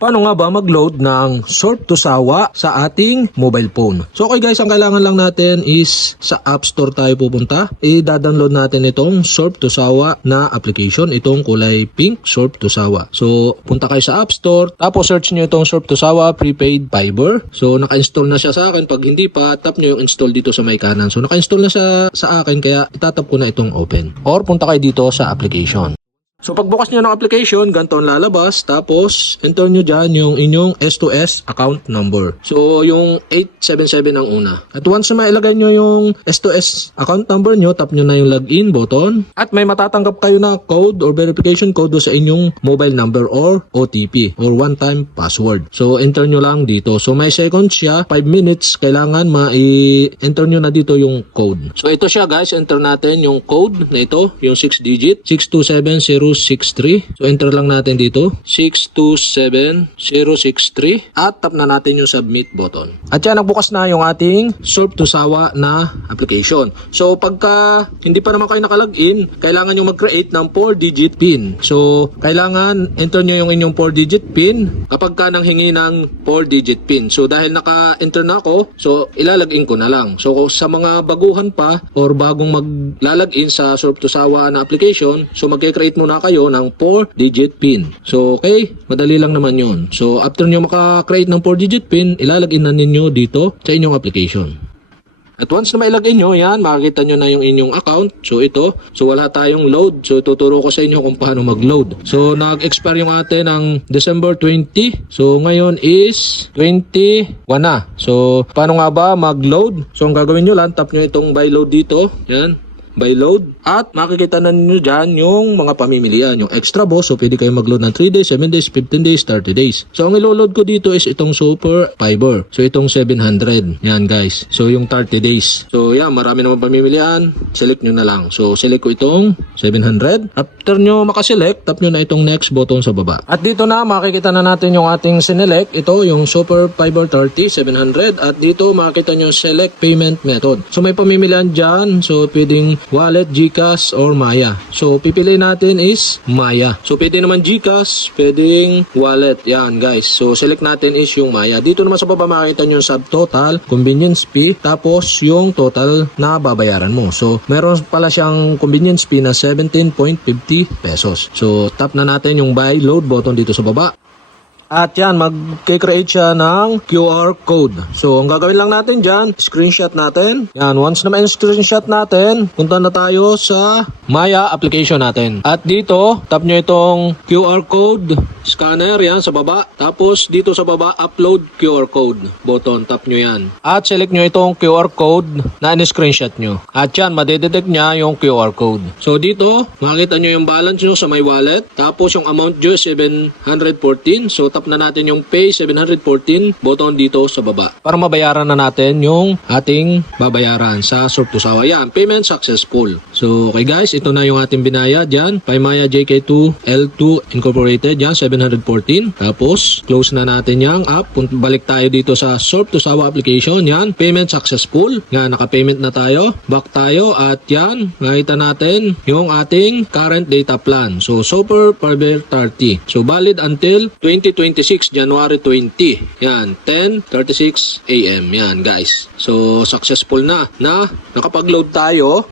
Paano nga ba mag-load ng Surf to Sawa sa ating mobile phone? So okay guys, ang kailangan lang natin is sa App Store tayo pupunta. I-download natin itong Surf to Sawa na application, itong kulay pink Surf to Sawa. So punta kayo sa App Store, tapos search nyo itong Surf to Sawa prepaid fiber. So naka-install na siya sa akin. Pag hindi pa, tap nyo yung install dito sa may kanan. So naka-install na siya sa akin, kaya itatap ko na itong open. Or punta kayo dito sa application. So pagbukas nyo ng application, ganito ang lalabas. Tapos enter nyo dyan yung inyong S2S account number. So yung 877 ang una. At once na mailagay nyo yung S2S account number nyo, tap nyo na yung login button. At may matatanggap kayo na code or verification code sa inyong mobile number or OTP or one-time password. So enter nyo lang dito. So may seconds siya, 5 minutes. Kailangan ma-enter nyo na dito yung code. So ito siya guys, enter natin yung code na ito, yung 6 digit, 627063. So enter lang natin dito 627063 at tap na natin yung submit button. At yan, nagbukas na yung ating Surf to Sawa na application. So pagka hindi pa naman kayo nakalogin, kailangan nyo mag-create ng 4-digit PIN. So kailangan enter nyo yung inyong 4-digit PIN kapag ka nang hingi ng 4-digit PIN. So dahil naka-enter na ako, so ilalagin ko na lang. So sa mga baguhan pa or bagong maglalagin sa Surf to Sawa na application, so mag-create muna kayo ng 4-digit PIN. So, okay, madali lang naman yun. So, after nyo maka-create ng 4-digit PIN, ilalagin na ninyo dito sa inyong application. At once na mailagay nyo, yan, makikita nyo na yung inyong account. So, ito. So, wala tayong load. So, tuturo ko sa inyo kung paano mag-load. So, nag-expire yung atin ng December 20. So, ngayon is 21 na. So, paano nga ba mag-load? So, ang gagawin nyo lang, tap nyo itong buy load dito. Yan. By load at makikita na ninyo dyan yung mga pamimilian, yung extra boss. So pwede kayo mag-load ng 3 days, 7 days, 15 days, 30 days. So ang ilo-load ko dito is itong super fiber. So itong 700. Yan guys. So yung 30 days. So yan, marami naman pamimilian. Select nyo na lang. So select ko itong 700. After nyo makaselect, tap nyo na itong next button sa baba. At dito na makikita na natin yung ating sinelect. Ito yung super fiber 30, 700. At dito makikita nyo select payment method. So may pamimilian dyan. So pwedeng wallet, GCash, or Maya. So, pipili natin is Maya. So, pwede naman GCash, pwedeng wallet. Yan, guys. So, select natin is yung Maya. Dito naman sa baba makikita nyo yung subtotal, convenience fee, tapos yung total na babayaran mo. So, meron pala siyang convenience fee na 17.50 pesos. So, tap na natin yung buy load button dito sa baba. At yan, mag-create siya ng QR code. So, ang gagawin lang natin dyan, screenshot natin. Yan, once na may screenshot natin, punta na tayo sa Maya application natin. At dito, tap nyo itong QR code scanner, yan, sa baba. Tapos, dito sa baba, upload QR code button, tap nyo yan. At select nyo itong QR code na in-screenshot nyo. At yan, madedetect niya yung QR code. So, dito, makikita nyo yung balance nyo sa my wallet. Tapos, yung amount due, 714. So, tap na natin yung pay 714 button dito sa baba para mabayaran na natin yung ating babayaran sa Surf to Sawa. Yan, payment successful. So okay guys, ito na yung ating binayad dyan. Paymaya JK2 L2 Incorporated, yan 714. Tapos close na natin yung app. Balik tayo dito sa Surf to Sawa application. Yan, payment successful. Yan, naka-payment na tayo. Back tayo at yan, makita natin yung ating current data plan. So Super Fiber 30. So valid until 2026 January 20. Yan, 10:36 AM. Yan, guys. So, successful na nakapag-load tayo